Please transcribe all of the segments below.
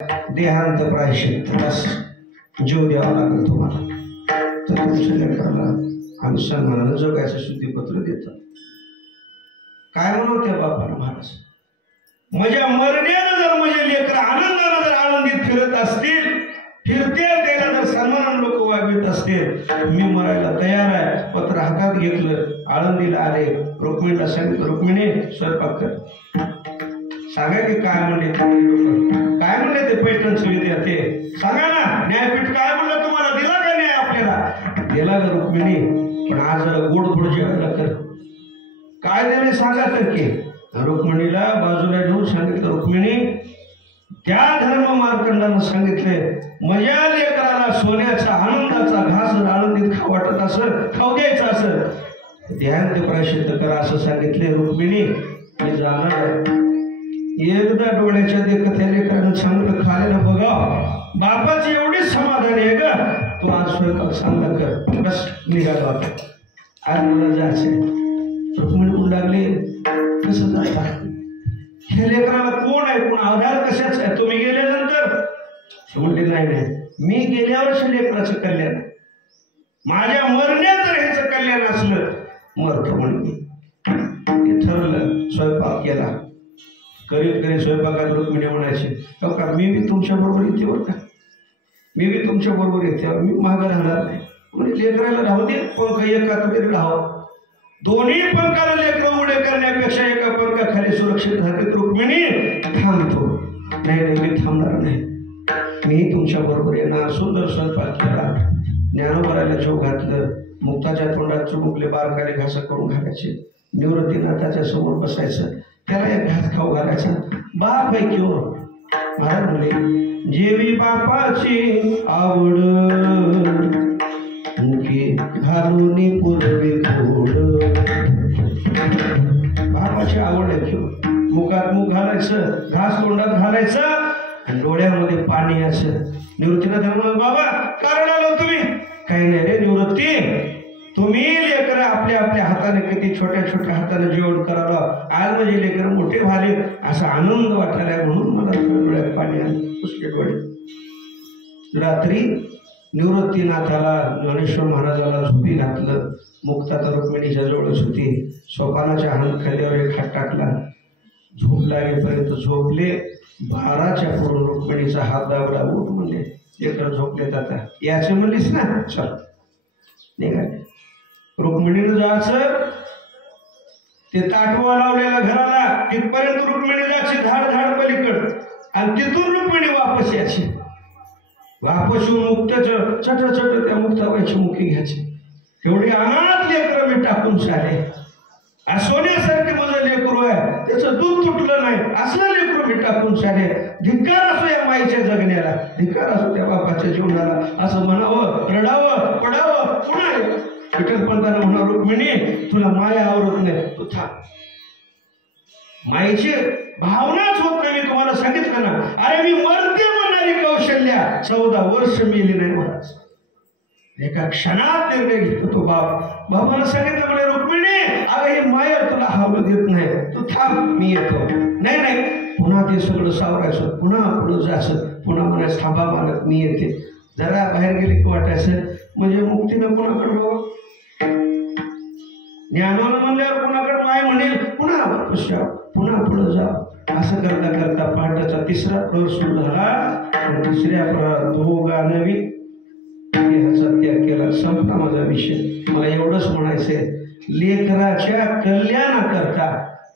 देहांत प्रायश्चित्त बस जीव द्यावा लागेल तुम्हाला, तर तुमच्या लेकराला आम्ही सन्मानानं जगायचं शुद्धीपत्र देतो. काय म्हणू त्या बापाला महाराज, माझ्या मरण्यानं जर माझे लेकर आनंदानं जर आनंदीत फिरत असतील, फिरते त्याला जर सन्मानानं लोक वागवित असतील, मी मरायला तयार आहे. पत्र हातात घेतलं, आळंदीला आले. रुक्मिणीला सांगितलं, रुक्मिणी स्वयंपाक कर. सांगा की काय म्हणले लोक, काय म्हणले ते पैठणचे विद्यार्थी, सांगा ना. न्यायपीठ काय म्हणलं तुम्हाला, दिला का न्याय आपल्याला? दिला का रुक्मिणी? पण आज जरा गोड थोड जेवायला कर. काय दिले सांगा तर की. रुक्मिणीला बाजूला घेऊन सांगितलं, रुक्मिणी त्या धर्म मार्कंडानं सांगितले, माझ्या लेकराला सोन्याचा आनंदाचा घास जर आनंदीत खाऊ वाटत असेल, खाऊ द्यायचा असेल, ध्यान ते प्रायश्चित्त करा असं सांगितले. रुक्मिणी मी जाणार आहे. एकदा डोळ्याच्या देखत त्या लेकरानं चांगलं खायला बघा, बापाची एवढीच समाधान आहे ग. तू आज स्वयंपाक चांगला कर, बस निघाला होता. आज मला जायचंय. रुक्मिणी म्हणू लागली, कसं जाता? हे लेकराला कोण आहे, कोण आधार कशाच आहे? तुम्ही गेल्यानंतर म्हणले, नाही नाही, मी गेल्यावर्ष लेकराचं कल्याण, माझ्या मरण्यात जर ह्याचं कल्याण असलं मरत म्हणून ठरलं. स्वयंपाक केला. करीत करीत स्वयंपाकात रुक्मिणी म्हणायची, हो का मी बी तुमच्या बरोबर येते बरं का, मी बी तुमच्या बरोबर येते, मी मागं राहणार नाही. म्हणजे लेकराला राहू दे, पंख एका तरी राहावं. दोन्ही पंखाला लेकरं उडे करण्यापेक्षा एका पंखाखाली सुरक्षित राहते. रुक्मिणी थांबतो. नाही नाही, मी थांबणार नाही, मी तुमच्या बरोबर येणार. सुंदर स्वयंपाक केला. ज्ञानोबराला जेव घातलं. मुक्ताच्या तोंडात चुमुकले बारकाले घास करून घालायचे. निवृत्तीनाथाच्या समोर बसायचं, त्याला एक घास खाऊ घालायचा. बाप आहे की हो. महाराज म्हणले, जेवी बापाची आवड मुखी घालून पूर्वी गोड. बापाची आवड आहे की मुखात मुख घालायचं, घास तोंडात घालायचं आणि डोळ्यामध्ये पाणी असं. निवृत्तीनाथ म्हणून, बाबा कारण आलो तुम्ही? काही नाही रे निवृत्ती, तुम्ही लेकर आपल्या आपल्या हाताने किती छोट्या छोट्या हाताने जेवण करायला, आज म्हणजे लेकर मोठे झाले असा आनंद वाटायला म्हणून मला डोळ्यात पाणी आलं, पुसले डोळे. रात्री निवृत्तीनाथाला ज्ञानेश्वर महाराजाला झोपी घातलं. मुक्ता तर रुक्मिणीच्या जवळच होती. सोपानाच्या खांद्यावर एक हात टाकला. झोप लागेपर्यंत झोपले. 12च्या पूर्वी रुक्मिणीचा हात दाबला. उठ म्हणले, लेकर झोपलेत आता. याचे म्हणलीस ना, चल निघाले. रुक्मिणीनं जायचं ते ताटवा लावलेल्या घराला, तिथपर्यंत रुक्मिणी जायची धाड धाड पलीकड, आणि तिथून रुक्मिणी वापस यायची. वापस येऊन मुक्ताचं चट चट त्या मुक्ताबाईची मुखी घ्यायची. एवढी अनाथ लेकरं मी टाकून चाले. सोन्यासारखे माझं लेकरू आहे, त्याचं दूध तुटलं नाही, असलं लेकरू मी टाकून चाले. धिक्कार असो या माईच्या जगण्याला, धिक्कार असो त्या बापाच्या जीवनाला. असं म्हणावं, रडावं, पडावं, पुन्हा विठ्ठलपंतांना म्हणा, रुक्मिणी तुला माया आवडत नाही, तू थांब. माईची भावनाच होत नाही. मी तुम्हाला सांगितलं ना, अरे मी मरते म्हणणारी कौशल्या 14 वर्ष मेली नाही महाराज. एका क्षणात निर्णय घेतो तो बाप. बाबाला सांगितलं, म्हणे रुक्मिणी अगं ही माया तुला हावलं देत नाही, तू थांब, मी येतो. नाही नाही, पुन्हा ते सगळं सावरायचं, पुन्हा पुढं जायचं, पुन्हा म्हणायचं थांबा मालक मी येते. जरा बाहेर गेले की वाटायचं म्हणजे मुक्तीनं कुणाकडे बघ, ज्ञानानं म्हणल्यावर कुणाकडे माय म्हणेल पुन्हा वापस जा, पुन्हा पुढं जा. असं करता करता पहाटेचा 3रा प्रहर सुरू झाला. आणि 3ऱ्या प्रहरात दोघा नवी देहाचा त्याग केला. संपला माझा विषय. मला एवढंच म्हणायचंय, लेकराच्या कल्याणाकरता,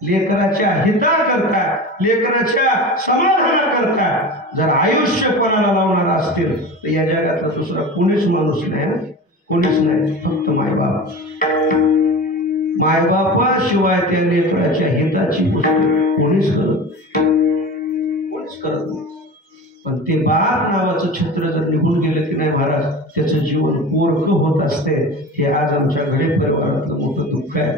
लेकराच्या हिताकरता, लेकराच्या समाधानाकरता जर आयुष्य कोणाला लावणार असतील तर या जगातला दुसरा कोणीच माणूस नाही ना, कोणीच नाही, फक्त मायबाप. मायबापाशिवाय त्या लेकराच्या हिताची गोष्ट कोणीच करत नाही. पण ते बाप नावाचं छत्र जर निघून गेलं की नाही महाराज, त्याचं जीवन पोरकं होत असते. हे आज आमच्या घडे परिवारातलं मोठं दुःख आहे.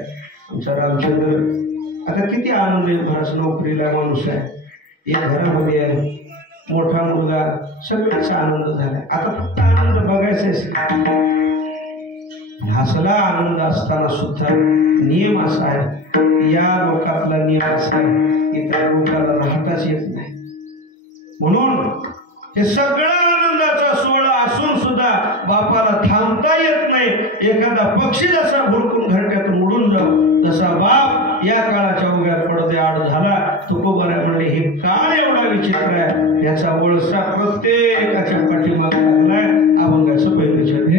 आमचा रामचंद्र आता किती आनंद आहे महाराज, नोकरीला माणूस आहे, एक घरामध्ये आहे, मोठा मुलगा, सगळ्याचा आनंद झालाय. आता फक्त आनंद बघायचा. हसला आनंद असताना सुद्धा नियम असा आहे, या लोकातला नियम असा आहे, इतर लोकांना राहताच येत नाही. म्हणून हे सगळं आनंदाचा सोहळा असून सुद्धा बापाला थांबता येत नाही. एखादा पक्षी जसा भुरकून घरट्यातून उडून जाऊ तसा बाप या काळाच्या उभ्या पडदे आड झाला. तुकोबाराय म्हणले हे काळ एवढा विचित्र आहे, याचा वळसा प्रत्येकाच्या पाठीमागे लागलाय. अभंगाचं पहिलं चरण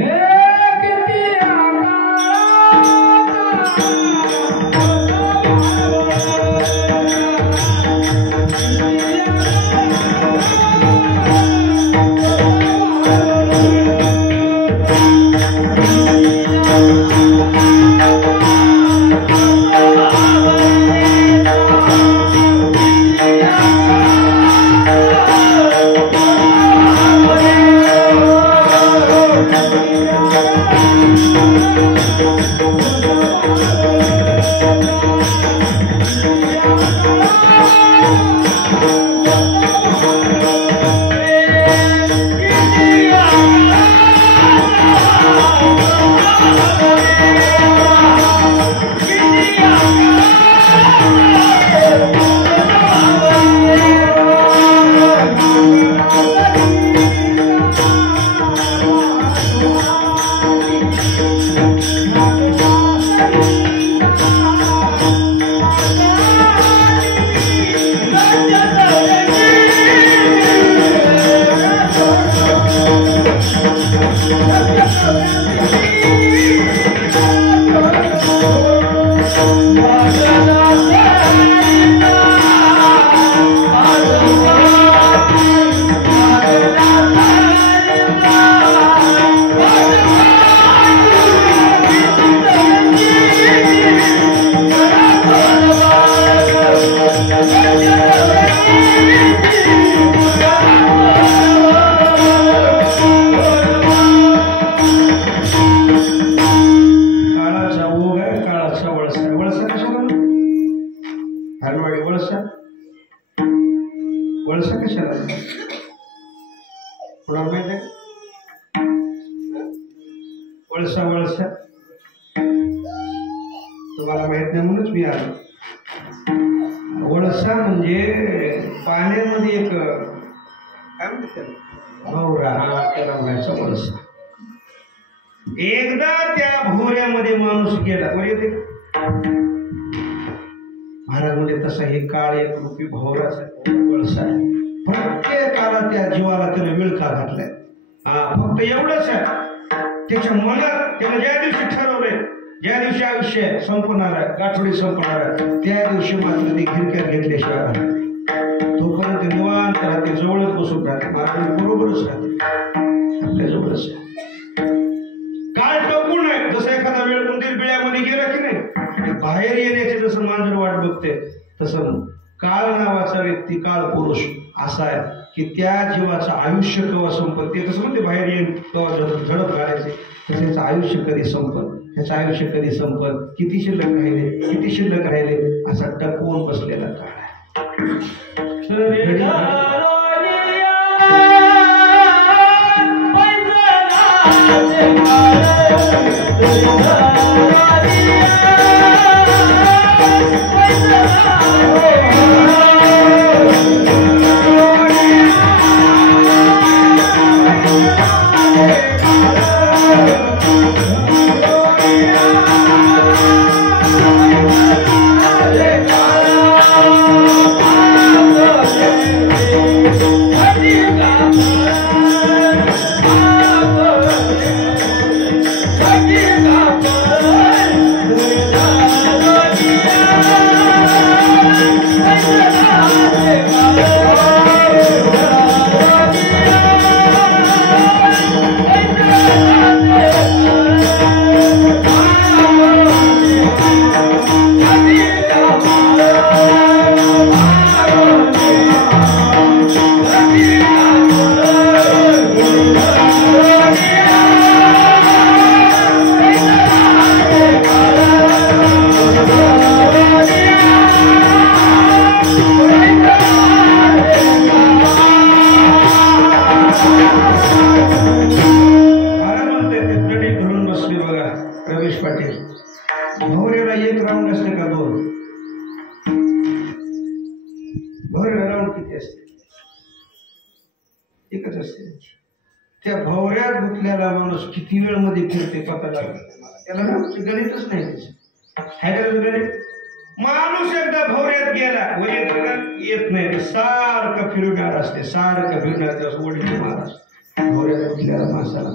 वळसा कशाला कोणाला माहित आहे? वळसा वळसा तुम्हाला माहित नाही म्हणूनच मी आलो. वळसा म्हणजे पाण्यामध्ये एक काय म्हणते भोवरा, त्याला म्हणायचा वळसा. एकदा त्या भोवऱ्यामध्ये माणूस गेला वर येते महाराज म्हणजे तसा हे काळ एक रूपी भोवराचा वळसा आहे. प्रत्येकाला त्या जीवाला त्याने विळखा घातलाय. फक्त एवढंच आहे त्याच्या मनात त्याला ज्या दिवशी ठरवलंय, ज्या दिवशी आयुष्य संपणार आहे, गाठोडी संपणार आहे, त्या दिवशी मात्र ते खिडक्यात घेतल्याशिवाय तोपर्यंत निवांत राहते, जवळच बसून राहते. महाराज बरोबरच राहते, आपल्या जवळच आहे. काळ टोकून आहे. जसं एखादा वेळ मंदिर बिळ्यामध्ये गेला की नाही, बाहेर येण्याचे जसं मांजर वाट बघते, तसं काळ नावाचा व्यक्ती, काळ पुरुष असा आहे की त्या जीवाचं आयुष्य केव्हा संपत, ते कसं म्हणते बाहेर येईल तेव्हा झडप घालायचे, तसं त्याचं आयुष्य कधी संपत, त्याचं आयुष्य कधी संपत, किती शिल्लक राहिले, किती शिल्लक राहिले, असा टपवून बसलेला काळ आहे. एकच असते. त्या भवऱ्यात गुंतलेला माणूस किती वेळ मध्ये फिरते पता लागत नाही. त्याला ना गणितच नाही त्याचं. हाय का गणित? माणूस एकदा भवऱ्यात गेला येत नाही. ते सारखं फिरणार असते, सारखं फिरणार. त्यास वडील महाराज भवऱ्यात गुंतलेल्या माणसाला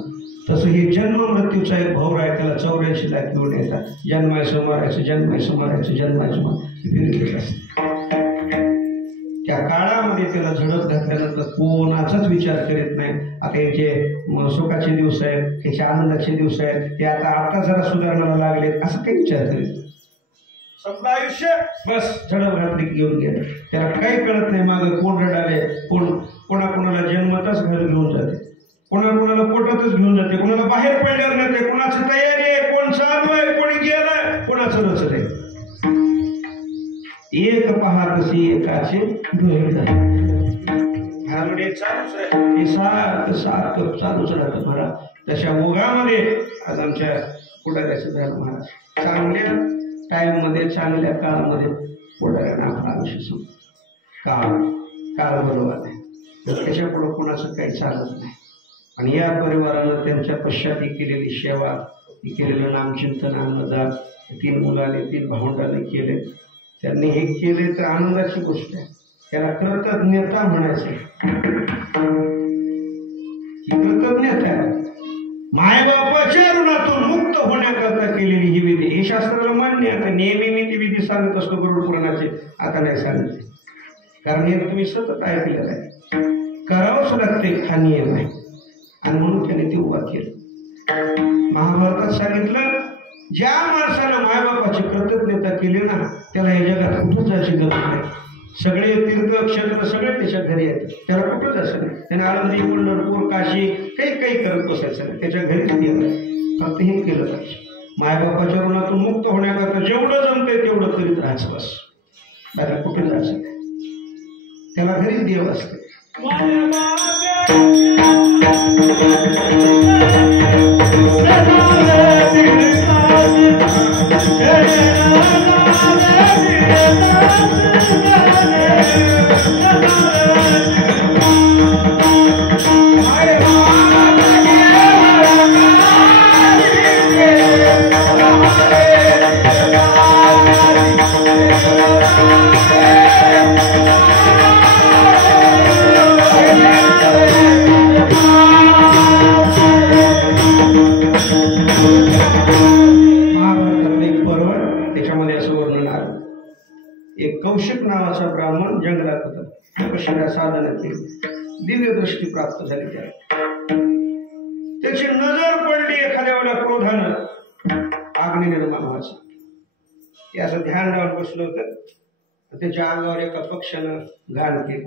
तसं हे जन्म मृत्यूचा एक भवरा आहे. त्याला 84 लाख घेऊन येतात. जन्मायचं मारायचं, जन्मायचं मारायचं, जन्मायचं मारायचं फिरत असते. त्या काळामध्ये त्याला झडप घातल्यानंतर कोणाचाच विचार करीत नाही. आता याचे सुखाचे दिवस आहेत, याचे आनंदाचे दिवस आहेत, ते आता जरा सुधारणाला लागलेत असं काही विचार करीत. संपलं आयुष्य, बस झडप घातली घेऊन गेलं. त्याला काही कळत नाही मागे कोण रडाले, कोणाकोणाला जन्मताच घर घेऊन जाते, कोणाकोणाला पोटातच घेऊन जाते, कोणाला बाहेर पडल्यावर नेते, कोणाची तयारी आहे, कोण चालू आहे, कोणी गेलाय, कोणाचं रचलंय. एक पहा तशी एकाचे हालडे चालूच आहे. हे सारखं सारखं चालूच राहतं महाराज. तशा ओघामध्ये आज आमच्या पुढाऱ्याचं झालं महाराज. चांगल्या टाइम मध्ये, चांगल्या काळामध्ये पुढाऱ्यानं आपला आयुष्य संपलं. काळ बरोबर आहे, तर त्याच्या पुढे कोणाचं काही चालत नाही. आणि या परिवारानं त्यांच्या पश्चाती केलेली सेवा, केलेलं नामचिंतन, अन्नदान, 3 मुलाने 3 भावंडाने केले. त्यांनी हे केले तर आनंदाची गोष्ट आहे. त्याला कृतज्ञता म्हणायचं. ही कृतज्ञता आहे. मायबापाच्या ऋणातून मुक्त होण्याकरता केलेली ही विधी. हे शास्त्राला मान्य आहे. नेहमी मी ती विधी सांगत असतो गरुड पुराणाचे, आता नाही सांगितले, कारण हे तुम्ही सतत ऐकलेलं आहे. करावंच लागते, हा नियम आहे. आणि म्हणून त्याने ते उभा केलं. महाभारतात सांगितलं, ज्या माणसानं मायबापाची कृतज्ञता केली ना, त्याला या जगात कुठं जायची गरज नाही. सगळे तीर्थक्षेत्र सगळे त्याच्या घरी आहेत. त्याला कुठं जायचं नाही. त्याने आळंदी, पंढरपूर, काशी काही करत बसायचं नाही. त्याच्या घरीच गेलं. फक्त हे केलं पाहिजे. मायबापाच्या ऋणातून मुक्त होण्याकरता जेवढं जमतंय तेवढं करीत राहायचं, बस. बाकी कुठे जायचं नाही. त्याला घरीच देव असते. कौशिक नावाचा ब्राह्मण जंगलात होता. तपश्चर्या साधना केली, दिव्य दृष्टी प्राप्त झाली. त्याची नजर पडली एखाद्या वेळेला क्रोधानं अग्नी निर्माण व्हायचा. ते असं ध्यान लावून बसलं होतं. त्याच्या अंगावर एका पक्षानं घाण केली,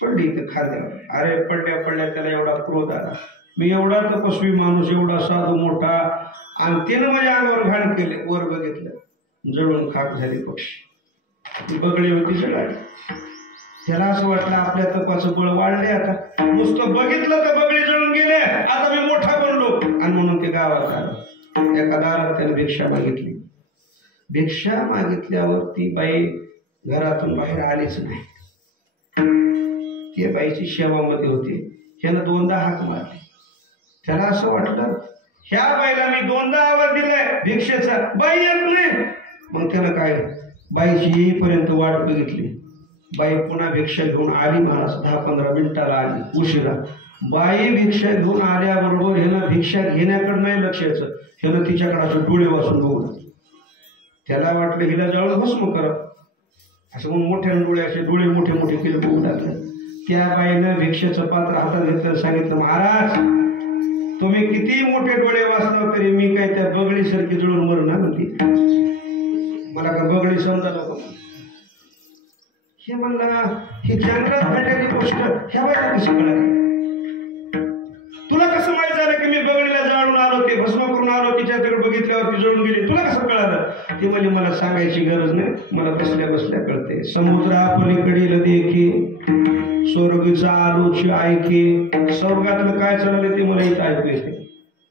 पडली इथं खांद्यावर. अरे पडल्या पडल्या त्याला एवढा क्रोध आला. मी एवढा तपस्वी माणूस, एवढा साधू मोठा, आणि त्यानं माझ्या अंगावर घाण केले. वर बघितलं, जळून खाक झाली पक्षी. बगळी होती जळाली. त्याला असं वाटलं आपल्या तपाचं बळ वाढले. आता नुसतं बघितलं तर बगळी जळून गेले, आता मी मोठा बनलो. आणि म्हणून ते गावात आलं. एका दारात त्याने भिक्षा मागितली. भिक्षा मागितल्यावर ती बाई घरातून बाहेर आलीच नाही. ती बाईची सेवामध्ये होती. त्यानं 2दा हाक मारली. त्याला असं वाटलं, ह्या बाईला मी 2दा आवाज दिलाय भिक्षेचा, बाई येत नाही. मग त्यानं काय, बाईची येईपर्यंत वाट बघितली. बाई पुन्हा भिक्षा घेऊन आली महाराज. 10-15 मिनिटाला आली, उशिरा. बाई भिक्षा घेऊन आल्याबरोबर ह्यानं भिक्षा घेण्याकडे नाही लक्षाचं, ह्यानं तिच्याकडे डोळे वाचून बघून. त्याला वाटलं हिला जळून भस्म करा, असं म्हणून मोठ्या डोळे, असे डोळे मोठे मोठे केले, बघू लागले. त्या बाईनं भिक्षेचं पात्र हातात घेतलं, सांगितलं, महाराज तुम्ही किती मोठे डोळे वाचला तरी मी काय त्या बगळीसारखी जळून मरू ना म्हणते. मला का बगळी समजा नको. हे म्हणलं, ही जंगलात घडलेली गोष्ट ह्या बाईला कशी कळाली? तुला कसं माहित झालं की मी बगळीला जाळून आलो, ते भस्म करून आलो, तिच्याकडे बघितल्यावर ती जळून गेली? तुला कसं कळालं? ती म्हणजे मला सांगायची गरज नाही, मला बसल्या बसल्या कळते. समुद्रा पलीकडील देखी, स्वर्गीचा आलोची ऐके. स्वर्गातलं काय चाललंय ते मला इथं ऐकू येते,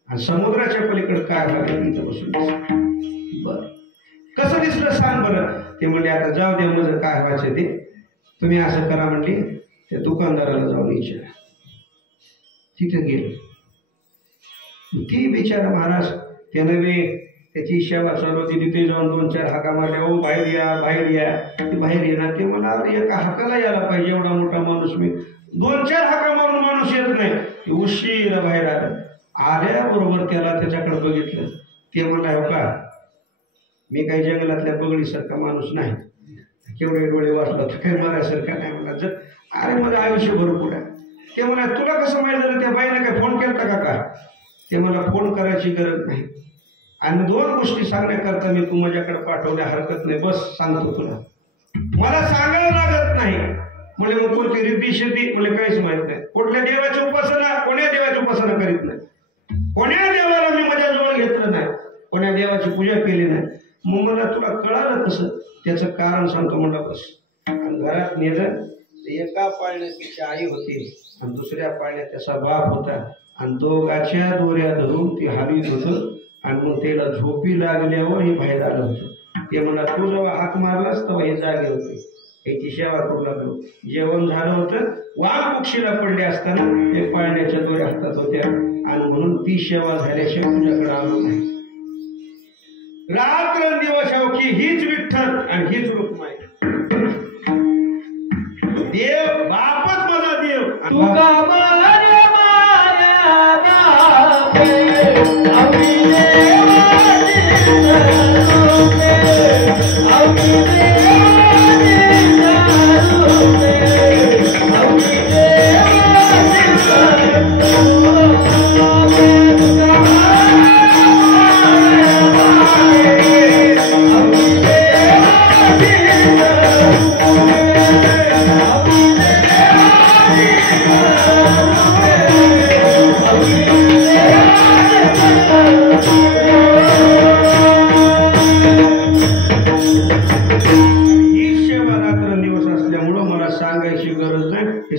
आणि समुद्राच्या पलीकडे काय झालं इथं बसून. बर कसं दिसलं सांग बरं? ते म्हणले, आता जाऊ द्या, माझं काय व्हायचं ते तुम्ही असं करा म्हणले. त्या दुकानदाराला जाऊन विचारा. तिथे गेले. ती बिचारा महाराज त्यानं बी त्याची सेवा चालू होती. तिथे जाऊन 2-4 हाका मारल्या, ओ बाहेर या बाहेर या. ती बाहेर येणार. ते मला एका हाकाला यायला पाहिजे, एवढा मोठा माणूस मी. 2-4 हाका मारून माणूस येत नाही. उशीर बाहेर आलं. आल्याबरोबर त्याला त्याच्याकडे बघितलं. ते म्हणला, हो का मी काही जंगलातल्या बगडीसारखा माणूस नाही, केवढे डोळे वाचला तर काही मारायसारखा नाही. म्हणा अरे माझं आयुष्य भरपूर आहे. ते म्हणा तुला कसं माहिती झालं, त्या बाईला काय फोन केला का काय? ते मला फोन करायची गरज नाही. आणि 2 गोष्टी सांगण्याकरता मी तू माझ्याकडे पाठवल्या हरकत नाही. बस सांगतो तुला, मला सांगायला लागत नाही. म्हणजे मग कोणती रिद्धी शेती म्हणजे काहीच माहित नाही. कुठल्या देवाची उपासना, कोण्या देवाची उपासना करीत नाही. कोण्या देवाला मी माझ्या जवळ घेतलं नाही, कोण्या देवाची पूजा केली नाही. मग मला तुला कळालं कसं? त्याचं कारण सांगतो म्हणलं. बस. आणि घरात नेलं. एका पाळण्यात तिची आई होती आणि दुसऱ्या पाळण्यात त्याचा बाप होता. आणि दोघाच्या दोऱ्या धरून ती हलवीत होतं. आणि मग त्याला झोपी लागल्यावर हे बाहेर आलं होतं. ते म्हणा तू जेव्हा हाक मारलास तेव्हा हे जागे होते, याची सेवा करू लागलो. जेवण झालं होतं. वाघ पक्षीला पडले असताना ते पाळण्याच्या दोऱ्या हातात होत्या. आणि म्हणून ती सेवा झाल्याशिवाय तुझ्याकडे आलो नाही. रात्र दिवस की हीच विठ्ठल आणि हीच रुक्माई. देव बापच माझा देव. तुका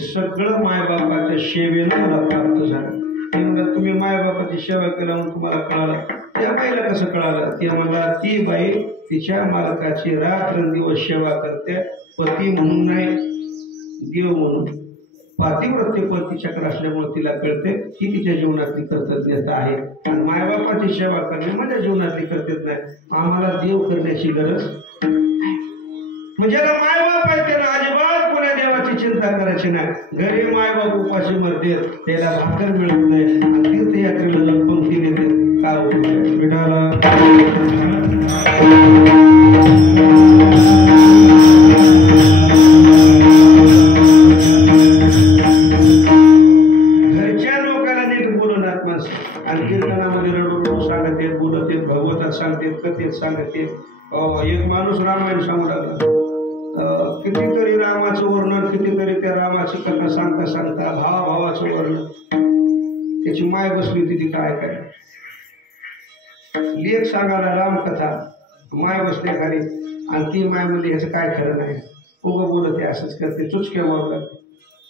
सगळं मायबापाच्या सेवेनं मला प्राप्त झालं. ते म्हणतात तुम्ही मायबापाची सेवा केला म्हणून तुम्हाला कळालं. त्या बाईला कसं कळालं? ते मला ती बाई तिच्या मालकाची रात्रंदिवस सेवा करते. पती म्हणून नाही, देव म्हणून. पातिव्रत्य पद तिच्याकडे असल्यामुळे तिला कळते की तिच्या जीवनातली कर्तव्यता आहे. आणि मायबापाची सेवा करणे माझ्या जीवनातली कर्तव्य नाही. आम्हाला देव करण्याची गरज. म्हणजे मायबाप आहे त्याला अजिबात कोण्या देवाची चिंता करायची नाही. घरी मायबाप उपाशी मरते, त्याला भाकर मिळत नाही. आणि तीर्थयात्रेला जाऊन पंक्ती देते. काय होतं विठाला घरच्या लोकांना नीट बोलणार माणसं. आणि कीर्तनामध्ये रडू सांगत येत, बोलत येत, भगवतात सांगतेत, कथेत सांगत येत. एक माणूस रामायण सांगू लागला. कितीतरी रामाचं वर्णन, कितीतरी त्या रामाची कथा सांगता सांगता भावाचं वर्णन. त्याची माय बसली होती ती काय काय लेख सांगायला रामकथा. माय बसल्या खाली. आणि ती माय म्हणजे ह्याचं काय खरं नाही, उगं बोलत आहे, असंच करते, चुचक्या बोलतात.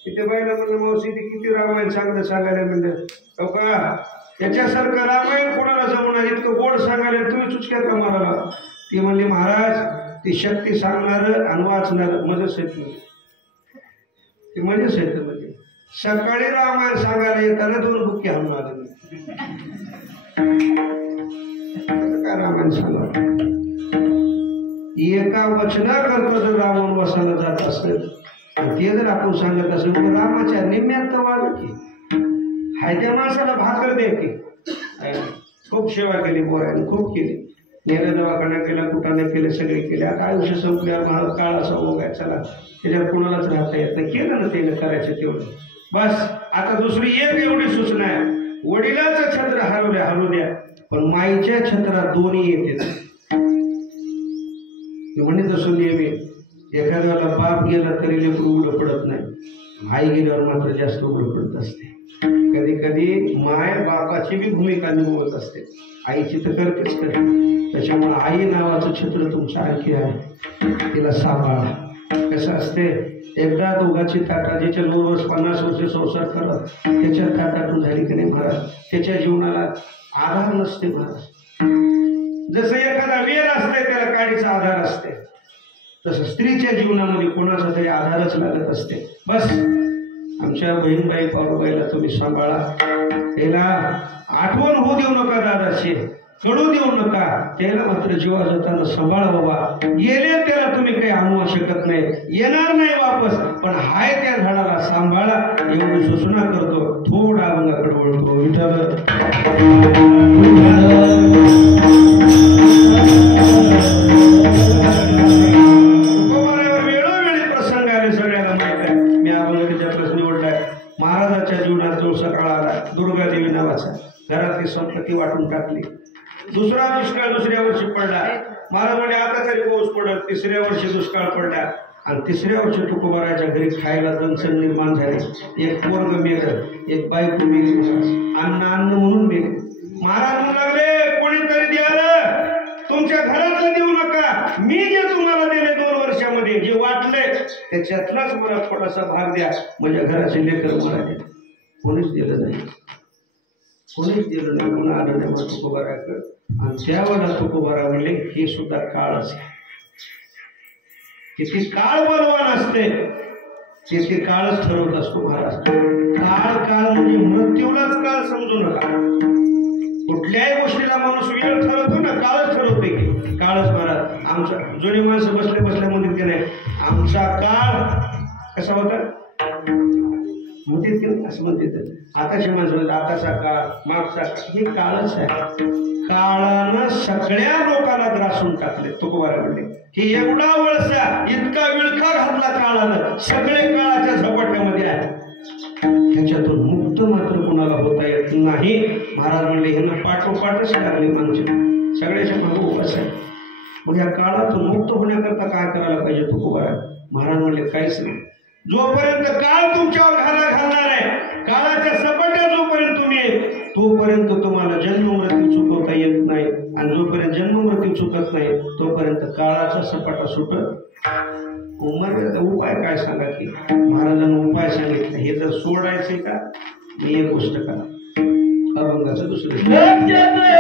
तिथे बाईला म्हणलं मावशी ते किती रामायण सांगायला म्हणलं. हो का त्याच्यासारखं रामायण कोणाला जमणार, इतकं गोड सांगायला तुम्ही चुचक्या का मारायला? ती म्हणली महाराज ती शक्ती सांगणार आणि वाचणार मध्येच येत नाही. ते मध्येच येत म्हणजे सकाळी रामायण सांगायला येताना 2 बुक्की आणून आले. काय रामायण सांगा एका वचनाकरता जर रावण वसाला जात असेल ते जर आपण सांगत असेल तर रामाच्या निम्म्यात तर वाढ की हाय त्या माणसाला भाकर दे की. खूप सेवा केली पोराने, खूप केली. नेलं दवाखान्यात केला, कुठाने केले, सगळे केले. आता आयुष्य संपल्यावर मला काळ असा उगाय चला त्याच्यावर कुणालाच राहता येत नाही. केलं ना त्याने करायचं तेवढं बस. आता दुसरी एक एवढी सूचना आहे. वडिलाचं छत्र हलू द्या पण माईच्या छत्रात दोन्ही येते. म्हणत असो नेहमी एखाद्याला बाप गेला तरी लेकरू उघडं पडत नाही, आई गेल्यावर मात्र जास्त उघडं पडत असते. कधी कधी माय बापाची बी भूमिका निभवत असते, आईची तर करतेच करते. त्याच्यामुळे आई नावाचं छत्र तुमचं आणखी आहे, तिला सांभाळा. कसं असते एकदा दोघाची ताटा ज्याच्या 2 वर्ष 50 वर्ष संसार करत त्याच्या ताटातून झाली की नाही महाराज त्याच्या जीवनाला आधार नसते महाराज. जसं एखादा वेल असते त्याला काडीचा आधार असते तसं स्त्रीच्या जीवनामध्ये कोणाचा तरी आधारच लागत असते. बस आमच्या बहीणबाई पावरोबाईला तुम्ही सांभाळा, त्याला आठवण होऊ देऊ नका, दादाशी कडू देऊ नका, त्याला मात्र जीवा जाताना सांभाळा बाबा. गेले त्याला तुम्ही काही आणू शकत नाही, येणार नाही वापस, पण हाय त्या झाडाला सांभाळा एवढी सूचना करतो. थोडा अंगाकडे वळतो. विठ्ठल वेळोवेळी प्रसंग आले, सगळ्याला माहित आहे. मी अभंग त्यातलाच निवडलाय. महाराजाच्या जीवनात जो सकाळ आला, दुर्गादेवी नावाचा, घरातली संपत्ती वाटून टाकली. दुसरा दुष्काळ दुसऱ्या वर्षी पडला. महाराज म्हणजे आता तरी पाऊस पडत. तिसऱ्या वर्षी दुष्काळ पडला आणि तिसऱ्या वर्षी तुकोबाराच्या घरी खायला दणसण निर्माण झाले. एक पोरग मेलं, एक बायको मेली, अन्न म्हणून मेले. महाराज म्हणू लागले, कोणीतरी द्यायला तुमच्या घरातलं देऊ नका, मी जे तुम्हाला दिले 2 वर्षामध्ये जे वाटले त्याच्यातलाच मला थोडासा भाग द्या, माझ्या घराचे लेकर मला द्या. कोणीच दिलं नाही, कोणीच दिलं नाही. म्हणून आलं नाही मग तुकोबाराकडे. आणि त्यावेळेला तुकोबारा म्हणले, हे सुद्धा काळच आहे. किती काळ बलवान असते ते काळच ठरवत असतो महाराज. काळ म्हणजे मृत्यूलाच काळ समजू नका. कुठल्याही गोष्टीला माणूस वेळ ठरवतो ना, काळच ठरवते की काळच. महाराज आमचा जुनी माणसं बसल्या म्हणतात की नाही, आमचा काळ कसा होता म्हणतात की असं म्हणतात. आताच्या माणसं आताचा काळ, मागचा काळ, हे काळच आहे. काळानं सगळ्या लोकांना ग्रासून टाकले. तुकोबारा म्हणले, हे एवढा वळसा, इतका विळखा घातला काळानं, सगळे काळाच्या झपाट्यामध्ये आहे. त्याच्यातून मुक्त मात्र कुणाला होता येत नाही. महाराज म्हणले, ह्यांना पाठोपाठच लागले माणसं, सगळ्याच्या मागे उपास आहे. मग या काळातून मुक्त होण्याकरता काय करायला पाहिजे तुकोबारा? महाराज म्हणले, काहीच नाही. जोपर्यंत काळ तुमच्यावर घालणार आहे, काळाच्या सपाट्या जोपर्यंत तुम्ही, तोपर्यंत तुम्हाला जन्म मृत्यू चुकवता येत नाही. आणि जोपर्यंत जन्म मृत्यू चुकत नाही तोपर्यंत काळाचा सपाटा सुटत. उपाय काय सांगा की? महाराजांना उपाय सांगितलं. हे जर सोडायचे का, मी एक गोष्ट करा, अभंगाचं दुसरं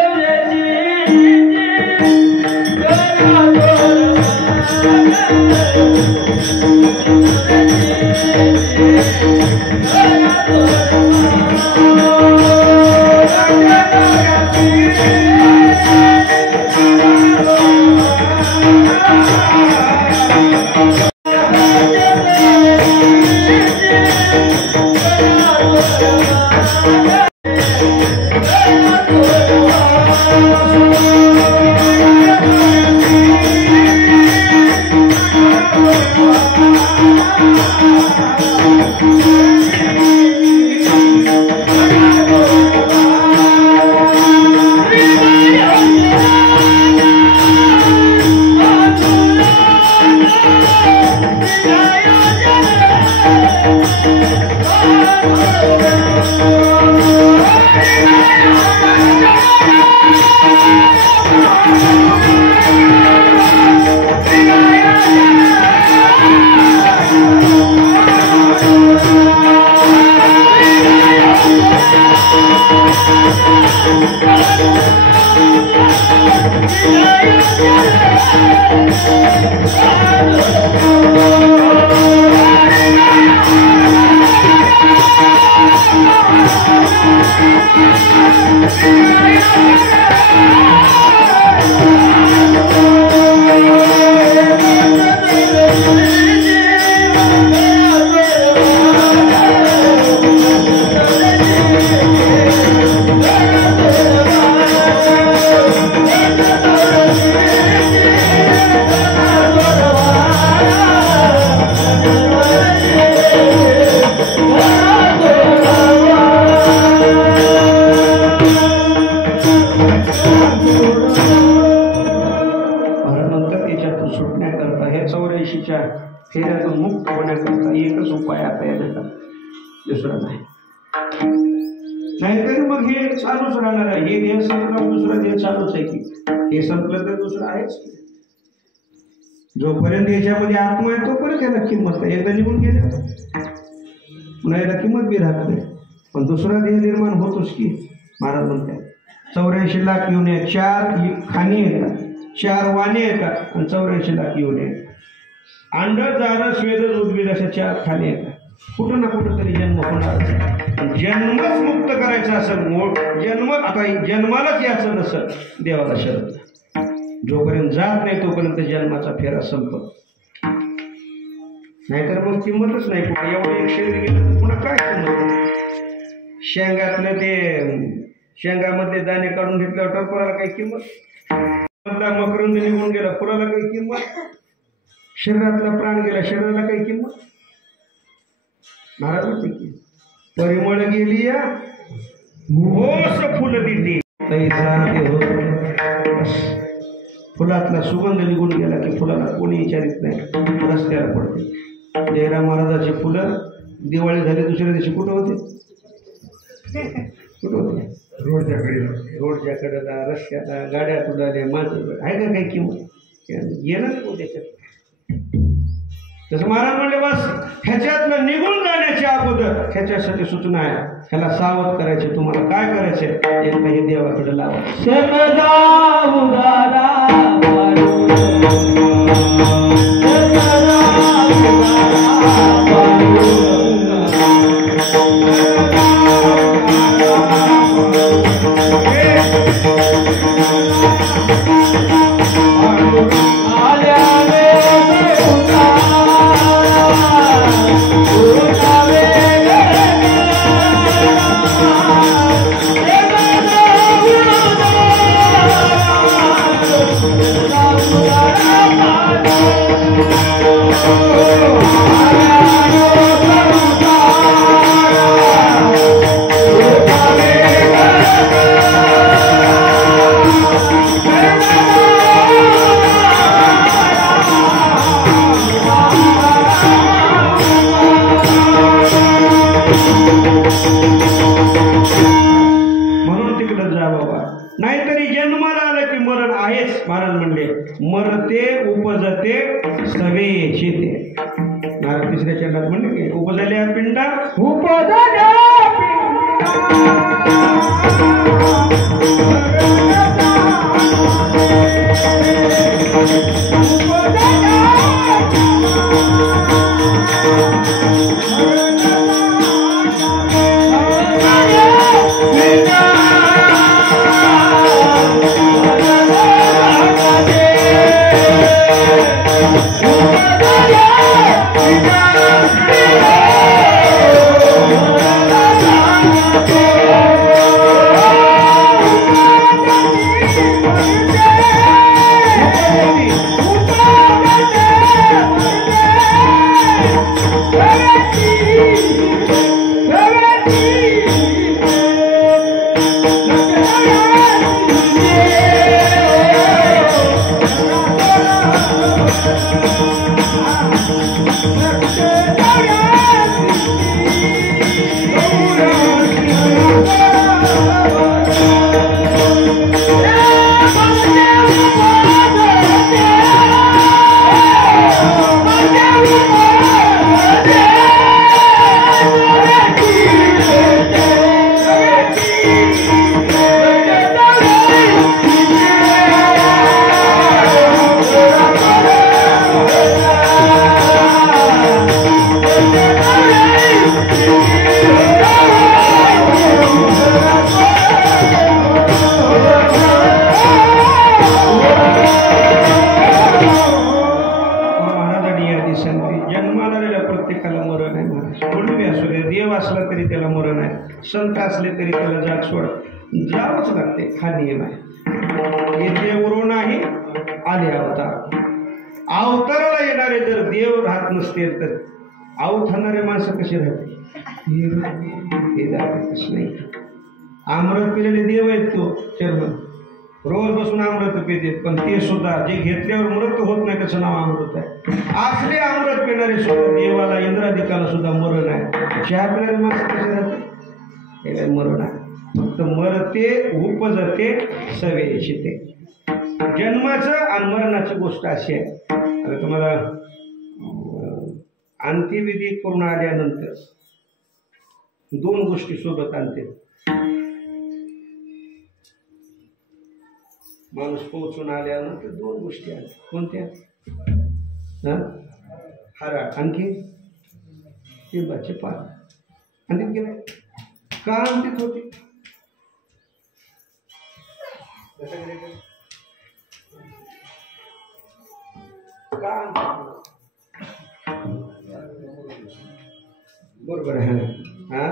फेऱ्यातून मुक्त होण्याकरता एकच उपाय आता या जगात, दुसरा नाही. नाहीतरी मग हे चालूच राहणार आहे. हे देह संपलं, दुसरा देह चालूच आहे की. हे संपलं तर दुसरं आहेच. जोपर्यंत याच्यामध्ये आत्मा आहे तोपर्यंत याला किंमत आहे. एकदा निघून गेले पुन्हा याला किंमत बी राहत नाही. पण दुसरा देह निर्माण होतोच की. महाराज म्हणतात 84 लाख येऊन 4 खाणी येतात, 4 वाणे येतात आणि 84 लाख येऊन येतात. अंड, जारं, स्वेद, उद्भिद अशा 4 खाणी येतात. कुठं ना कुठं तरी जन्म होणार. जन्मच मुक्त करायचा असेल, जन्म आता जन्मालाच यायचं नसेल देवाला शरद. जोपर्यंत जात नाही तोपर्यंत जन्माचा फेरा संपत, नाहीतर मग किंमतच नाही. पुन्हा एवढं एक शरीर गेलं तर पुन्हा काय किंमत? शेंगातलं ते शेंगामध्ये दाणे काढून घेतल्यावर टरफलाला काही किंमत? मकरंद निघून गेला, फुलाला काही किंमत? शरीरातला प्राण गेला, शरीराला काही किंमत? महाराज म्हणते की परिमळ गेली या ओस फुलं दिली फुलातला सुगंध निघून गेला की फुलाला कोणी विचारित नाही, रस्त्याला पडते. जयराम महाराजाची फुलं दिवाळी झाली दुसऱ्या दिवशी कुठं होते? कुठं होते? रोडच्या कडेला, रस्त्याला, गाड्या तुडाल्या, माणसं आहे का काही किंमत? येणार नाही त्याच्यात. तसं महाराज म्हणले बस ह्याच्यातलं निघून जाण्याच्या अगोदर ह्याच्यासाठी सूचना आहे, ह्याला सावध करायचे. तुम्हाला काय करायचे? एकदा हे देवाकडे लावा. नाहीतरी जन्माला आलं की मरण आहेच. महाराज म्हणले मरते उपजते सवे शेते. महाराज तिसऱ्या चरणात म्हणले की उपजल्या पिंडा उपजल्या संत असले तरी त्याला जाग सोड जावंच लागते. हा नियम आहे. येथे उरो नाही आले अवतार. अवताराला येणारे जर देव राहत नसतील तर आऊत होणारे माणसं कशी राहते? हे जातच नाही. अमृत पिलेले देव आहेत तो चर्मन रोज बसून अमृत पितात, पण ते सुद्धा जे घेतल्यावर मृत होत नाही त्याचं नाव अमृत आहे. असले अमृत पिणारे सुद्धा देवाला इंद्राधिकाला सुद्धा मरण आहे. चहा पिणारे माणसं कशी राहते? मरण आहे. फक्त मरते उपजते सवे शिते. जन्माचं आणि मरणाची गोष्ट अशी आहे. आता तुम्हाला अंत्यविधी करून आल्यानंतर दोन गोष्टी सोबत आणते. माणूस पोहोचून आल्यानंतर दोन गोष्टी आल्या. कोणत्या? हरा आणखी लिंबाचे पान आणीत गेले. का आणतीत होती? का आणतात? बरोबर आहे. हा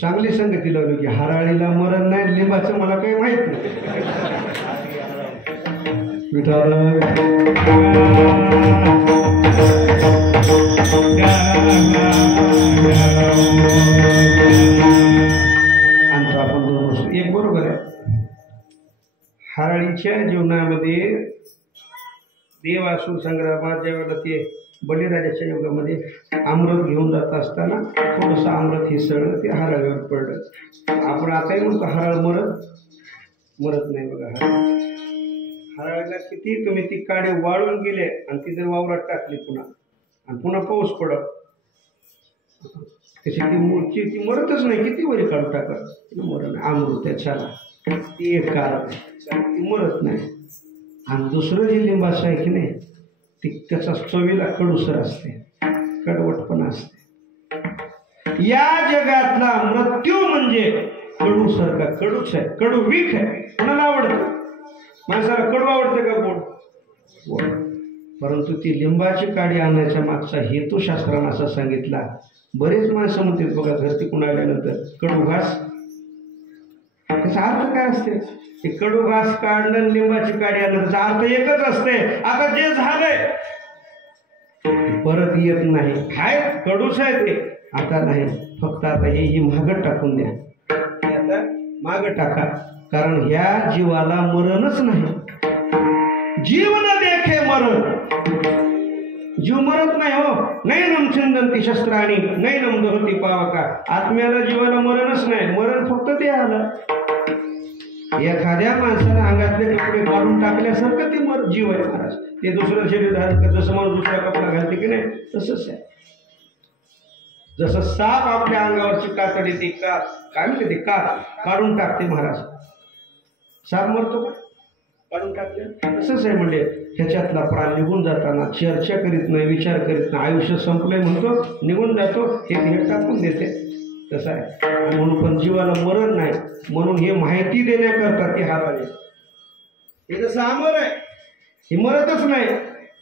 चांगली संगती लावली की हराळीला मरण नाही, लिंबाचं मला काही माहित नाही. विठाल आणतो आपण दोन वस्तू. एक बरोबर आहे, हराळीच्या जीवनामध्ये देवासूर संग्रामात ज्यावेळेला ते बळीराजाच्या युगामध्ये अमृत घेऊन जात असताना थोडंसं अमृत हे सगळं ते हराळीवर पडलं. आपण आताही म्हणतो हराळ मरत नाही. बघा हराळीला किती तुम्ही ती काडी वाळून गेले आणि ती जर वावरात टाकली पुन्हा आणि पुन्हा पाऊस पडत तशी ती मूळची ती मरतच नाही. किती वरी काढून टाकत मरण अमृत त्याच्याला ती एक कारण ती मरत नाही. आणि दुसरं जे लिंबाचं आहे की नाही ती त्याचा चवीला कडूसर असते, कडवटपणा असते. या जगातला मृत्यू म्हणजे कडूसर का कडूच आहे, कडू वीक आहे. कोणाला आवडतं? माणसाला कडू आवडतं का गोड? परंतु ती लिंबाची काडी आणण्याच्या मागचा हेतू शास्त्रानं असा सांगितला. बरेच माणसं म्हणतात बघा घरती कुणा आल्यानंतर कडू घास, त्याचा अर्थ काय असते? ते कडू घास काढणं लिंबाची काडी आणणं त्याचा अर्थ एकच असते. आता जे झालंय परत येत नाही. हाय कडूच आहे ते, आता नाही. फक्त आता हे मागं टाकून द्या, आता मागं टाका. कारण ह्या जीवाला मरणच नाही. जीव न देखे मरण, जीव मरत नाही हो. नैनम छिंदंती शस्त्राणी नैनम दहती पावका. आत्म्याला जीवाला मरणच नाही. मरण फक्त ते आलं. एखाद्या माणसाला अंगातले कपडे काढून टाकल्यासारखं ते जीव आहे महाराज. ते दुसरं शरीर धारण करत जसं माणूस दुसरा कपडा घालते की नाही तसंच आहे. जसं साप आपल्या अंगावरची कातडी ती काय म्हणते ते काढून टाकते महाराज. साप मरतो का? काढून टाकले. तसंच आहे म्हणजे ह्याच्यातला प्राण निघून जाताना चर्चा करीत नाही, विचार करीत नाही. आयुष्य संपलंय म्हणतो, निघून जातो, हे टाकून देते. तसं आहे. म्हणून पण जीवाला मरण नाही. म्हणून हे माहिती देण्याकरता ते हराळे. हे जसं अमर आहे, हे मरतच नाही,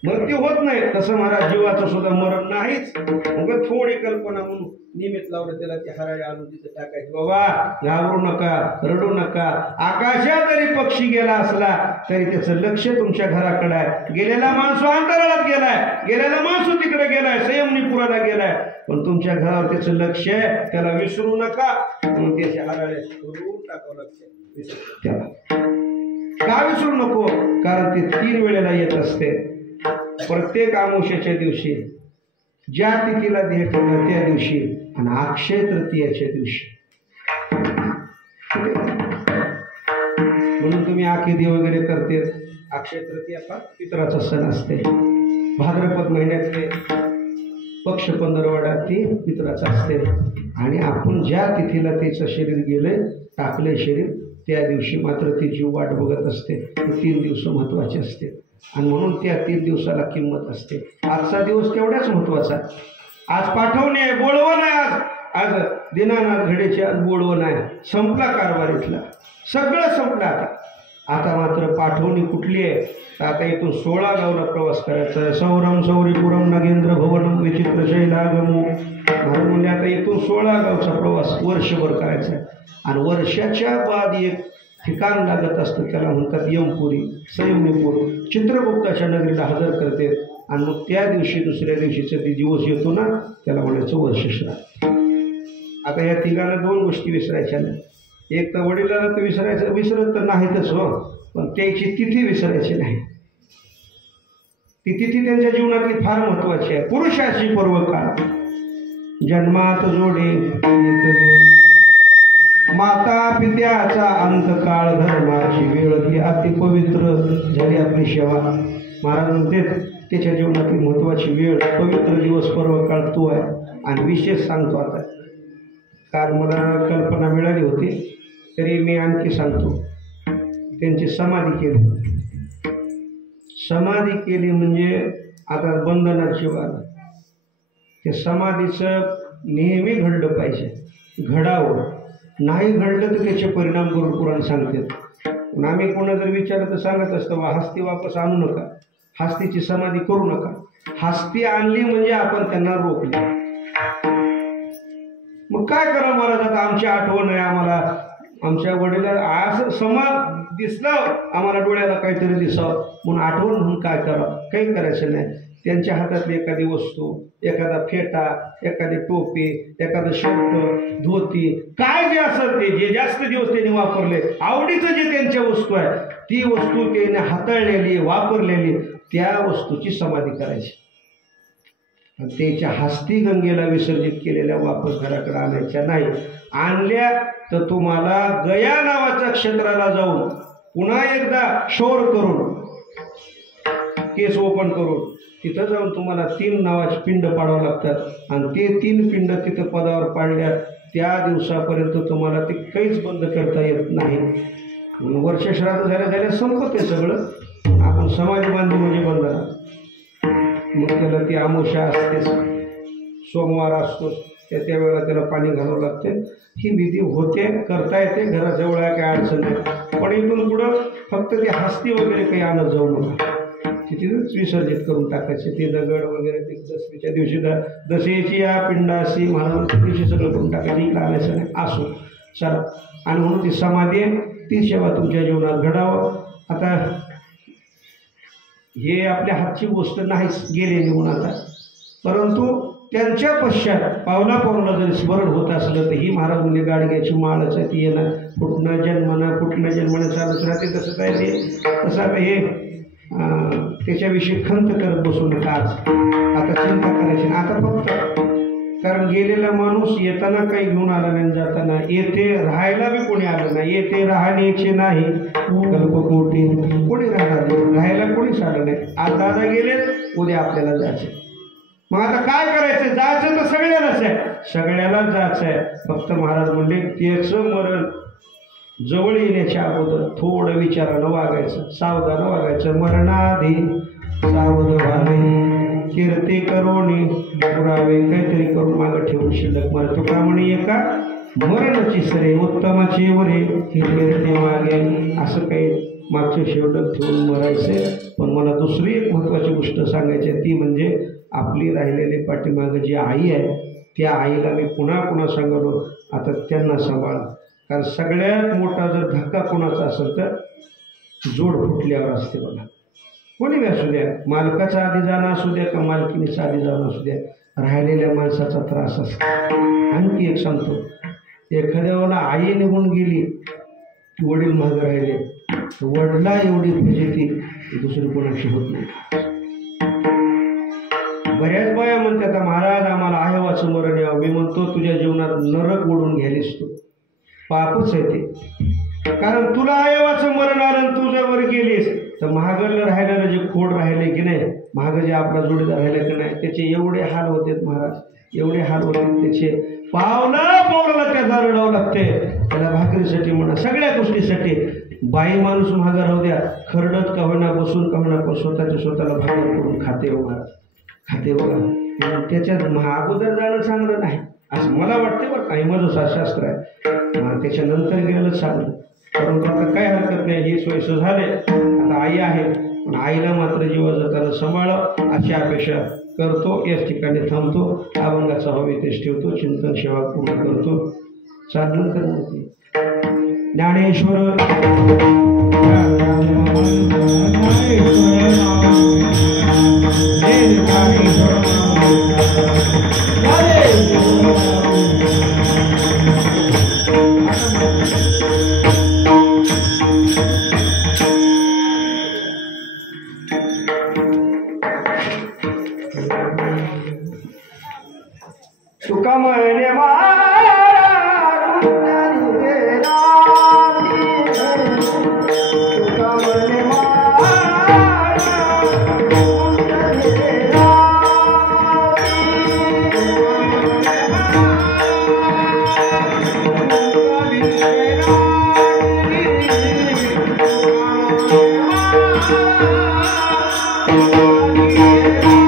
मृत्यू होत नाही. तसं महाराज जीवाचं सुद्धा मरण नाहीच. मग थोडी कल्पना म्हणून निमित्त लावलं त्याला ते हराळे आणून तिथं टाकायचे. बाबा घाबरू नका, रडू नका. आकाशात जरी पक्षी गेला असला तरी त्याचं लक्ष तुमच्या घराकडे आहे. गेलेला माणूस अंतराळात गेलाय, गेलेला माणूस तिकडे गेलाय, संयमनीपुराला गेलाय, पण तुमच्या घरावर त्याचं लक्ष आहे. त्याला विसरू नका. म्हणून त्याचे हराळे करून टाकावं लागते त्याला. का विसरू नको? कारण ते 3 वेळेला येत असते. प्रत्येक अमावस्येच्या दिवशी, ज्या तिथीला देह ठेवला त्या दिवशी आणि अक्षय तृतीयाच्या दिवशी. म्हणून तुम्ही आखिदी वगैरे करते. अक्षय तृतीया पितराचा सण असते. भाद्रपद महिन्यातले पक्ष 15वाडा ते पितराचा असते. आणि आपण ज्या तिथीला त्याचं शरीर गेलंय, टाकलंय शरीर, त्या दिवशी मात्र ती जीव वाट बघत असते. 3 दिवस महत्वाचे असते आणि म्हणून त्या 3 दिवसाला किंमत असते. आजचा दिवस तेवढाच महत्वाचा. आज पाठवणे आहे, बोलवं नाही. आज दीनानाथ घडेचे आज बोलवं नाही. संपला कारभार इथला, सगळं संपलं. आता मात्र पाठवणी कुठली आहे? तर आता इथून 16 गावला प्रवास करायचा आहे. सौरम सौरीपुरम नगेंद्र भवनम विचित्र शैलागमो. म्हणजे आता इथून 16 गावचा प्रवास वर्षभर करायचा आहे. आणि वर्षाच्या बाद एक ठिकाण लागत असतं, त्याला म्हणतात यमपुरी, संयमनीपूर. चित्रगुप्ताच्या नगरीला हजर करते. आणि मग त्या दिवशी दुसऱ्या दिवशीचा ते दिवस येतो ना, त्याला म्हणायचं वर्षश्राद्ध. आता या तिघांना 2 गोष्टी विसरायच्या नाही. एक तर वडिलांना तर विसरत तर नाहीतच हो, पण त्याची तिथी विसरायची नाही. ती तिथी त्यांच्या जीवनातली फार महत्वाची आहे. पुरुषाशी पर्व काळ जन्मात जोडे माता पित्याचा अंतकाळ धर्माची वेळ ही अति पवित्र झाली आपली सेवा. महाराज म्हणते त्याच्या जीवनातली महत्वाची वेळ पवित्र दिवस पर्व काळ तो आहे. आणि विशेष सांगतो आता, काल मला कल्पना मिळाली होती तरी मी आणखी सांगतो. त्यांची समाधी केली. समाधी केली म्हणजे आता बंधनाची वार ते समाधीचं नेहमी घडलं पाहिजे, घडावं. नाही घडलं तर त्याचे परिणाम गरुड पुराण सांगतात. पण आम्ही कोणा जर विचारलं तर सांगत असतं हस्ती वापस आणू नका, हस्तीची समाधी करू नका. हस्ती आणली म्हणजे आपण त्यांना रोखले. मग काय करा महाराज, आता आमची आठवण आहे, आम्हाला आमच्या वडिला असं समाज दिसला, आम्हाला डोळ्याला काहीतरी दिसावं म्हणून आठवण म्हणून काय करावं, काही करायचं नाही. त्यांच्या हातातली एखादी वस्तू, एखादा फेटा, एखादी टोपी, एखादं शर्ट, धोती, काय जे असेल ते जे जास्त दिवस त्यांनी वापरले, आवडीचं जे त्यांच्या वस्तू आहे ती वस्तू त्यांनी हाताळलेली, वापरलेली, त्या वस्तूची समाधी करायची. त्याच्या हस्ती गंगेला विसर्जित केलेल्या वापस घराकडे आणायच्या नाही. आणल्या तर तुम्हाला गया नावाच्या क्षेत्राला जाऊन पुन्हा एकदा शोर करून, केस ओपन करून तिथं जाऊन तुम्हाला 3 नावाची पिंड पाडावं लागतात. आणि ते 3 पिंड तिथं पदावर पाडल्या त्या दिवसापर्यंत तुम्हाला ते काहीच बंद करता येत नाही. वर्ष श्राद्ध झाल्या संपत आहे सगळं. आपण समाधी बांधली म्हणजे बंद राहत. मग त्याला ती अमावस्या असते, सोमवार असतो, त्या वेळेला त्याला पाणी घालावं लागते. ही विधी होते, करता येते, घराजवळ आहे, काय अडचण नाही. पण इथून पुढं फक्त ते हस्ती वगैरे काही आणत जाऊ नका, तिथेच विसर्जित करून टाकायचे. ते दगड वगैरे ते दसवीच्या दिवशी दशेची या पिंडाशी महाराजांच्या दिवशी सगळं करून टाकायचं, इकडं आणायचं नाही. असो चला. आणि म्हणून ती समाधी ती सेवा तुमच्या जीवनात घडावं. आता हे आपल्या हातची गोष्ट नाहीच, गेलेली म्हणून आता, परंतु त्यांच्या पश्चात पावला पावला जर स्मरण होत असलं तर ही महाराज म्हणजे गाडग्याची माळच आहे, ती येणं फुटणं जन्मणं चालूच राहते. तसंच आहे ते. तसं आता हे त्याच्याविषयी खंत करत बसू नका. आता चिंता करायची ना. आता फक्त कारण गेलेला माणूस येताना काही घेऊन आला नाही, जाताना येथे राहायला बी कोणी आलं नाही. येथे राहण्याचे नाही कल्पकोटी, कोणी राहणार नाही, राहायला कोणीच आलं नाही. आज दादा गेले, उद्या आपल्याला जायचं. मग आता काय करायचं, जायचं तर सगळ्यालाच आहे, सगळ्यालाच जायचं आहे. फक्त महाराज म्हणले त्याचं मरण जवळ येण्याच्या अगोदर थोडं विचारानं वागायचं, सावधानं वागायचं. मरणाधी सावध व्हावे, कीर्ती करोनी पुरावे, काहीतरी करून मागं ठेवून शिल्लक मरतो का म्हणे एका मरणची सरे उत्तमाची वरे कीर्ती मागे. असं काही मागचं शेवटक ठेवून मरायचे. पण मला दुसरी एक महत्त्वाची गोष्ट सांगायची आहे, ती म्हणजे आपली राहिलेली पाठीमागं जी आई आहे त्या आईला मी पुन्हा पुन्हा सांगतो, आता त्यांना सांभाळा. कारण सगळ्यात मोठा जर धक्का कोणाचा असेल तर जोड फुटल्यावर असते बघा. कोणी बी असू द्या, मालकाचा आधी जाणं असू द्या का मालकिनीचा आधी जाणं असू द्या, राहिलेल्या माणसाचा त्रास असतो. आणखी एक सांगतो, एखाद्या वेळेला आई निघून गेली, वडील मागं राहिले, वडिला एवढी फजिती दुसरी कोणाशी होत नाही. बऱ्याच बाया म्हणतात महाराज आम्हाला आहेवाचं मरण यावं. मी म्हणतो तुझ्या जीवनात नरक ओढून घ्यायलीस तू, पापच आहे ते. कारण तुला आयवाचं मरण आलं, तू जर वर गेलीस तर महागडलं राहिलेलं जे खोड राहिले की नाही, महाग जे आपला जोडीदार राहिलं की नाही, त्याचे एवढे हाल होते महाराज, एवढे हाल होते त्याचे. पावला त्याचा रडावं लागते. त्याला भाकरीसाठी म्हणा, सगळ्या गोष्टीसाठी. बाई माणूस महाग राहू द्या, खरडत का होईना, बसून का होईना, पण स्वतःला भाकर करून खाते हो महाराज, खाते बघा. त्याच्यात अगोदर जाणं चांगलं नाही असं मला वाटते. बरं काही माझं शास्त्र आहे, त्याच्यानंतर गेलं चांगलं. परंतु आता काय हरकत नाही, हे सोयीचं झाले. आता आई आहे, पण आईला मात्र जीवा जाताना सांभाळावं अशी अपेक्षा करतो. याच ठिकाणी थांबतो. अभंगाचा हवा इथेच ठेवतो. चिंतन सेवा पूर्ण करतो. साधन करतो. ज्ञानेश्वर तुका म्हणे Thank you.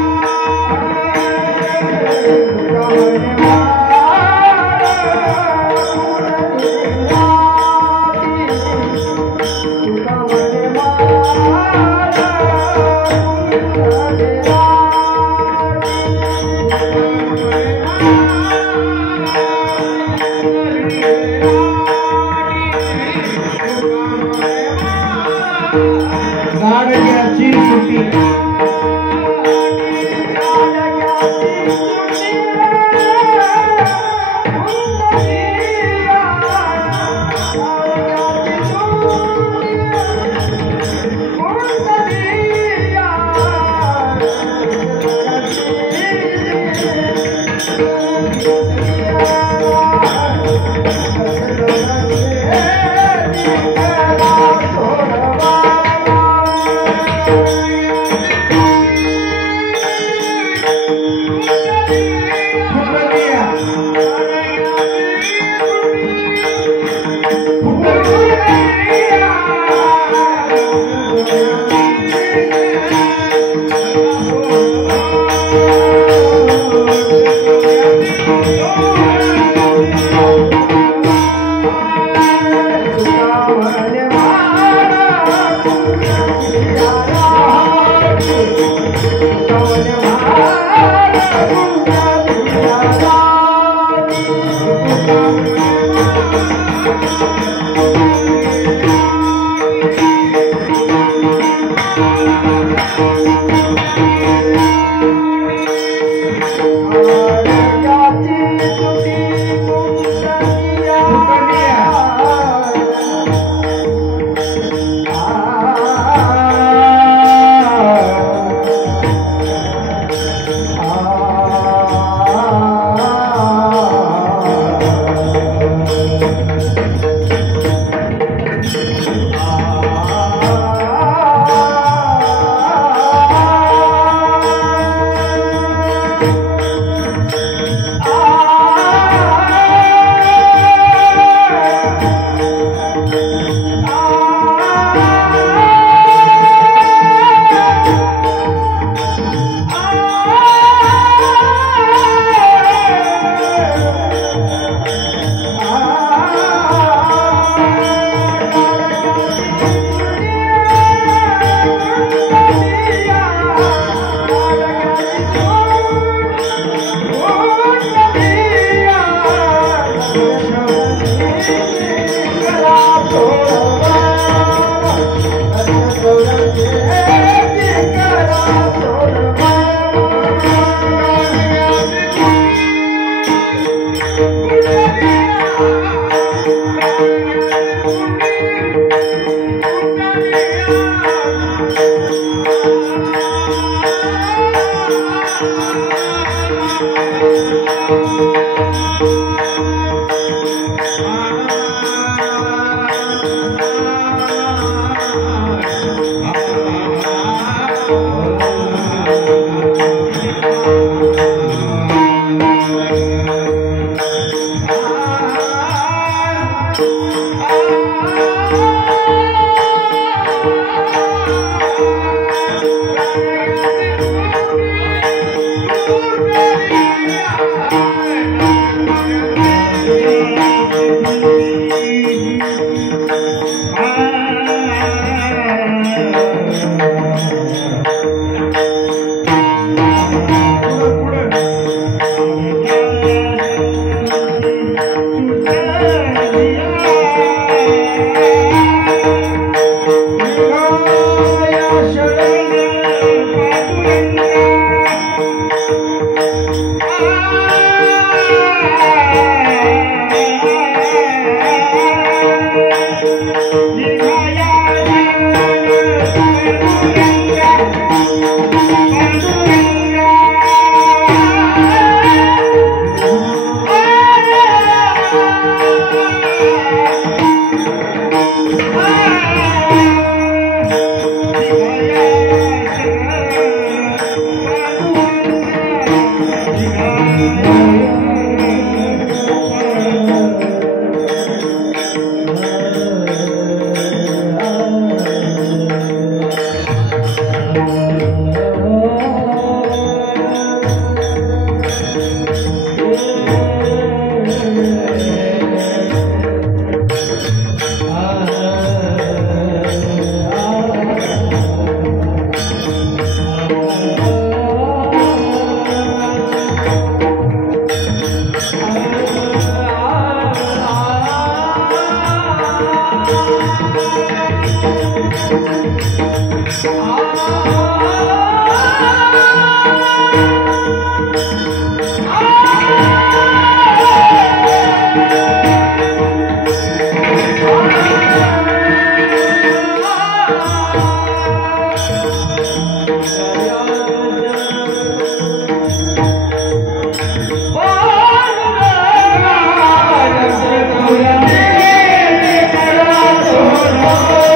Oh